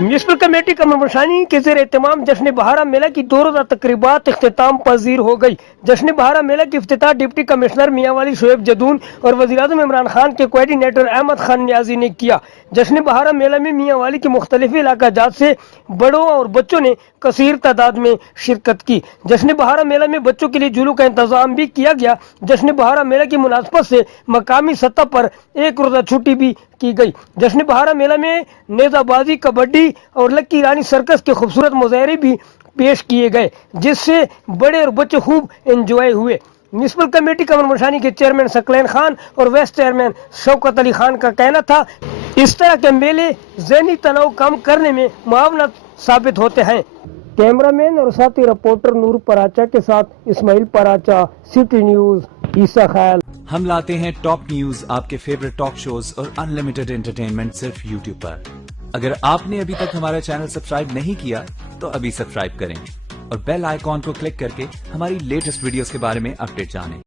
Municipal committee कमर बरसानी के ज़ेर एहतमाम जश्न बहारा मेला की 2 रोज़ा तकरीबात इख्तिताम पजीर हो गई। जश्न बहारा मेला की इफ्तिताह डिप्टी कमिश्नर मियांवाली शोएब जदून और वज़ीर-ए-आज़म इमरान खान के कोऑर्डिनेटर अहमद खान नियाजी ने किया। जश्न बहारा मेला में मियांवाली के मुख्तलिफ इलाका जात से बड़ों और बच्चों ने कसीर तादाद में शिरकत की। जश्न बहारा मेला में बच्चों के लिए झूलों का इंतजाम भी किया गया। जश्न बहारा मेला की मुनासबत से मकामी सतह पर 1 रोज़ा छुट्टी भी की गई। जश्न बहारा मेला में नेजाबाजी, कबड्डी और लक्की रानी सर्कस के खूबसूरत मुजाहरे भी पेश किए गए, जिससे बड़े और बच्चे खूब एंजॉय हुए। म्यूनिसिपल कमेटी कमर बरसानी के चेयरमैन सकलैन खान और वाइस चेयरमैन शौकत अली खान का कहना था, इस तरह के मेले ज़हनी तनाव कम करने में मुआवनत साबित होते हैं। कैमरामैन और साथी रिपोर्टर नूर पराचा के साथ इस्माइल पराचा, सिटी न्यूज़, ईसा ख्याल। हम लाते हैं टॉप न्यूज, आपके फेवरेट टॉक शोज और अनलिमिटेड एंटरटेनमेंट सिर्फ यूट्यूब पर। अगर आपने अभी तक हमारा चैनल सब्सक्राइब नहीं किया तो अभी सब्सक्राइब करें और बेल आइकॉन को क्लिक करके हमारी लेटेस्ट वीडियोस के बारे में अपडेट जानें।